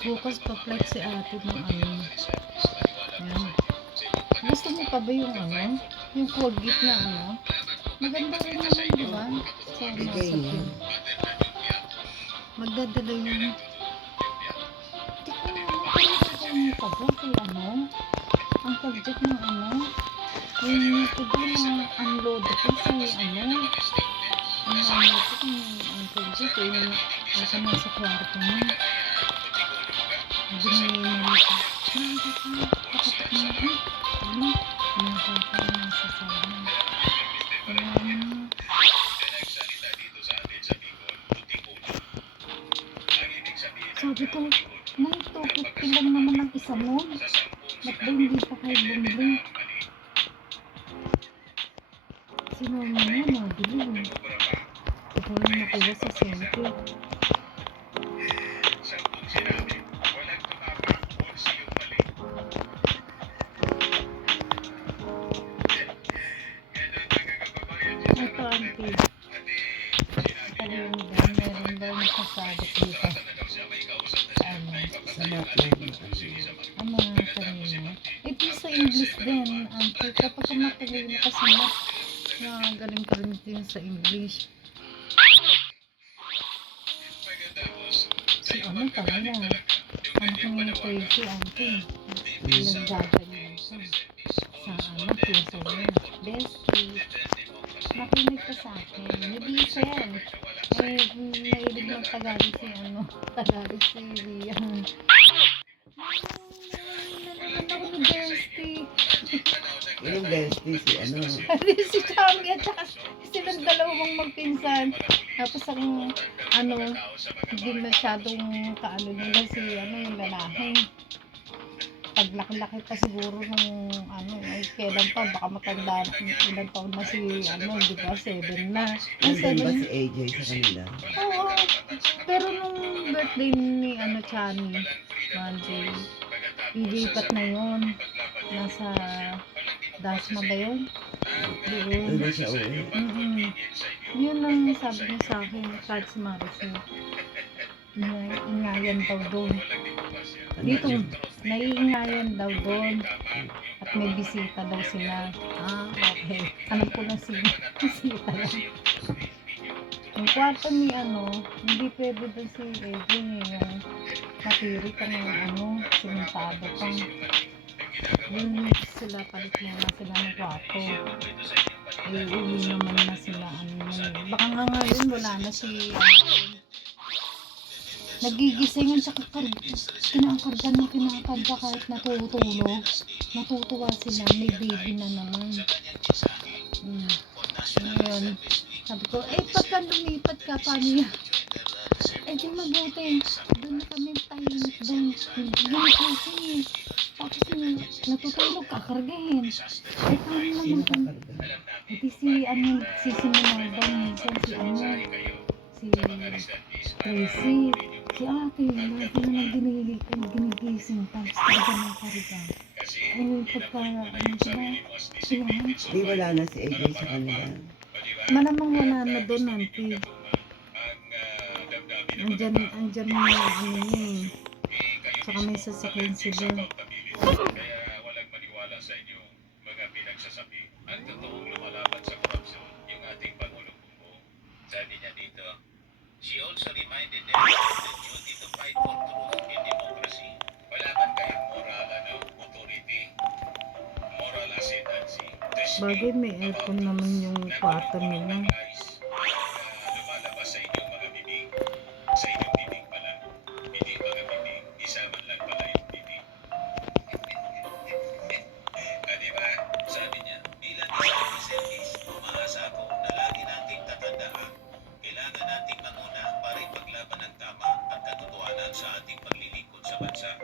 Bukas pa-flex si ate ng ano. Yan. Gusto mo pa ba yung ano? Yung Colgate na ano? Maganda rin naman, di ba? Sa nasa yun. Magdadala yun. Di ko nakakalimutan mo pa ba kay ano? Ang subject ng ano? Yung ito na unload ko si ano? Ang nanay ko kung ang subject eh. Nasa nasa kwarto niya. Binili ko. Nakatak na eh. Ano? Nakaka nasa sana. Sabi ko, nay, 250 lang naman ang isa mo. Ba't ba hindi pa kayo bumili? Sinabi mo, nabili. Ito lang nakuha sa sente. Ito, auntie. Meron daw nakasabot dito. Ano kanina? Ito sa English din, auntie. Kapag matagal na kasi galing ka rin din sa English. Si ano talaga? Ano kung yung crazy, auntie? Ilang gaganyan siya. Sa ano, puso niya. Bestie. Makinig ka sa akin. Hindi sir. Nailig ng Tagalog si ano. Tagalog si Rian. Nalalaman ako ni Bestie. Yung bestie si ano? Si Chami at saka silang dalawang magpinsan. Tapos ang ano, hindi masyadong kaano nila si ano yung lalaki. Paglaki-laki pa siguro nung ano, ay kailan pa, baka matanda ilang taon na si ano, di ba, 7 na. Nandun ba si AJ sa kanila? Oo, pero nung birthday ni ano, Chani, Monday, ilipat na yun. Nasa Dasma ba yun? Doon na siya uwi. Yun ang sabi niya sa akin, kahit si Maricel. Ingayan daw doon. Dito, naiingayan daw doon. At may bisita daw sila. Okay. Alam ko na si bisita lang. Yung kwarto ni ano, hindi pwede doon si Edwin yung matiri pa ng ano, simentado pang. Yun sila, palit muna sila ng kwarto. Uwi naman na sila. Baka nga ngayon wala na si nagigising at saka kinakarga kahit natutulog. Natutuwa sila, may baby na naman. Ngayon, sabi ko, pagka lumipat ka, paano yan? Di mabuti. Doon na kami tahimik doon. Hindi kasi tapos natutulog, kakargahin. Paano naman? Si ano, si Simonaldo, minsan si ano, si Tracy, si ate, lagi naman ginigising, tapos talaga nakarga. Pagka, ano sila, siya. Di wala na si AJ sa kanila. Malamang wala na doon, auntie. Andyan na ano niya eh. Saka may sasakyan sila. Ang totoong lumalaban sa korupsyon, yung ating Pangulong Bongbong. Sabi niya dito, she also reminded them of the duty to fight for truth in democracy. Wala man kayong moral, authority, moral ascendancy. Bagay may aircon naman yung kwarto nila. Lumalabas sa inyong mga bibig, sa inyong bibig pala. Hindi mga bibig, isa man lang pala yung bibig. Diba? Sabi niya, bilang isang service, umaasa ako na lagi nating tatandaan. Kailangan nating manguna para ipaglaban ang tama at katotohanan sa ating paglilingkod sa bansa.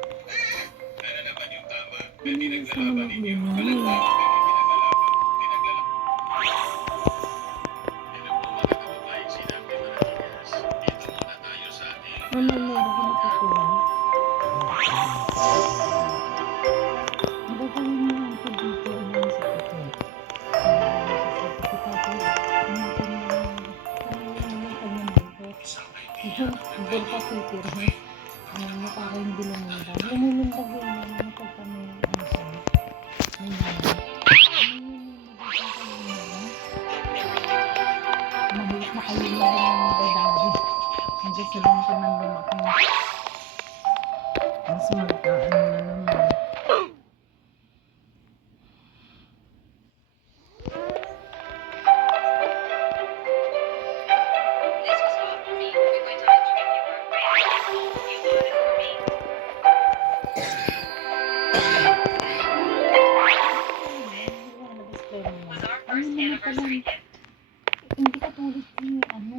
Ano naman yung tama na pinaglalaban ninyo? Walang tama na pinaglalaban. Ito po mga kababayan, sinabi Maratigas. Dito muna tayo sa ating... Meron ko nakukuha. Doon pa titira. Mukha ko hindi lumundag. Lumundag yun yung pagka may ano siya. May hangin. Mahirap na kayo na rin yung dadari. Hindi silang pa nang lumaki. Mas magkaan na naman. This was not for me. We went on a trip. You were afraid. You bought it for me. Was our first anniversary gift. Hindi ka tulad ni ano,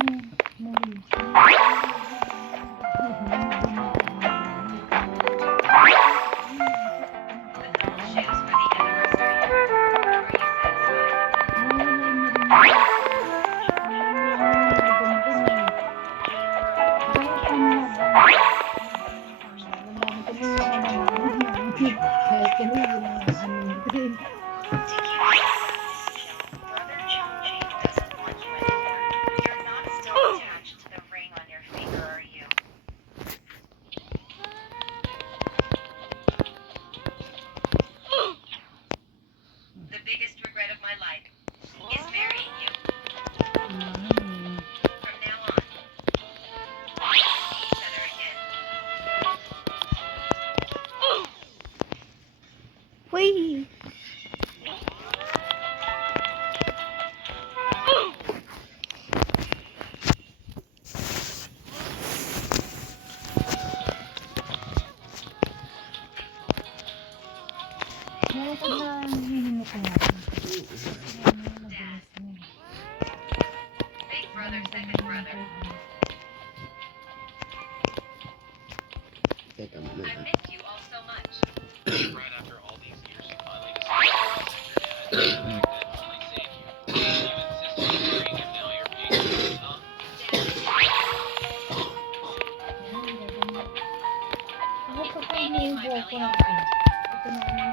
Mauricio. The girl shoes for the anniversary. Were you satisfied? Kahit kanina yung green. Brother Changji doesn't want you anymore. You're not still attached to the ring on your finger, are you? The biggest regret of my life is marrying you. From now on, we won't see each other again. Uy! Meron ka na hihingi ko natin. Big brother, second brother. Teka I muna. missed you all so much. Right after all these years, you finally decided to contact your dad. That only saved you. You insisted on marrying him, now you're paying for it, huh? Ako pa kayo naibo ako na ito na ano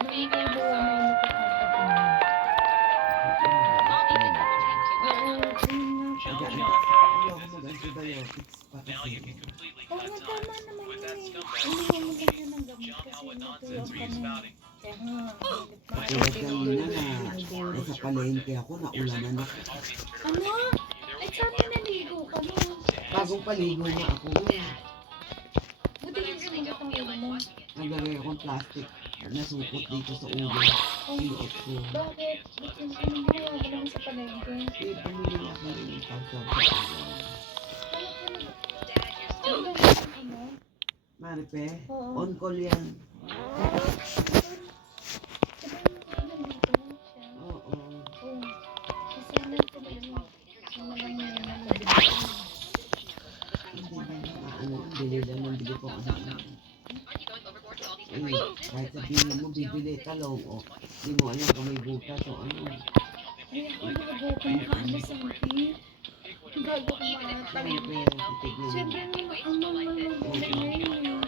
naibo na yung nakakatapo niya. Mommy didn't protect you well Oo, enough. ayun nga. John, Ayaw ko mag-antibiotics pa now kasi. you can completely Oo, cut tama ties naman with yun that eh. scumbag. Iniwan mo kasi ng gamot John, kasi how what natuyo nonsense are you kami. spouting? Kaya nga, Tulad kanina na nasa palengke ako, naulanan ako. All these ano? Ay, sabi naligo ka no? Bagong paligo na ako. Buti but I yung really don't feel like mo. watching it. Naglagay akong plastic na supot dito sa ulo. Sinuot ko. Bakit? Ba't yung anong ginawa mo lang sa palengke? Eh, pamili ako ng pagkab sa ulo. Dad, you're still Ang ganda ng ano? Maripe, Oo. on call yan. Oo. Hindi ba na ano, bili lang ng bili ko ano. Aren't you going overboard with all these Eh, preparations? kahit sabihin mo bibili talong o di mo alam kung may butas o ano. Maripe, titignan Siyempre, mo. ang mga ngayon.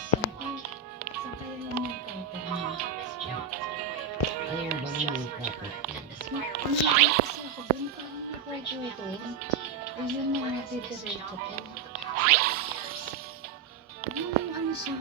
Saan kayo lang nagkakaroon? Ayun ba na may kapit? Ang sabi kasi ako, doon ka lang napuputo. Ayun na nga, didiretso ko. Yung ano siya,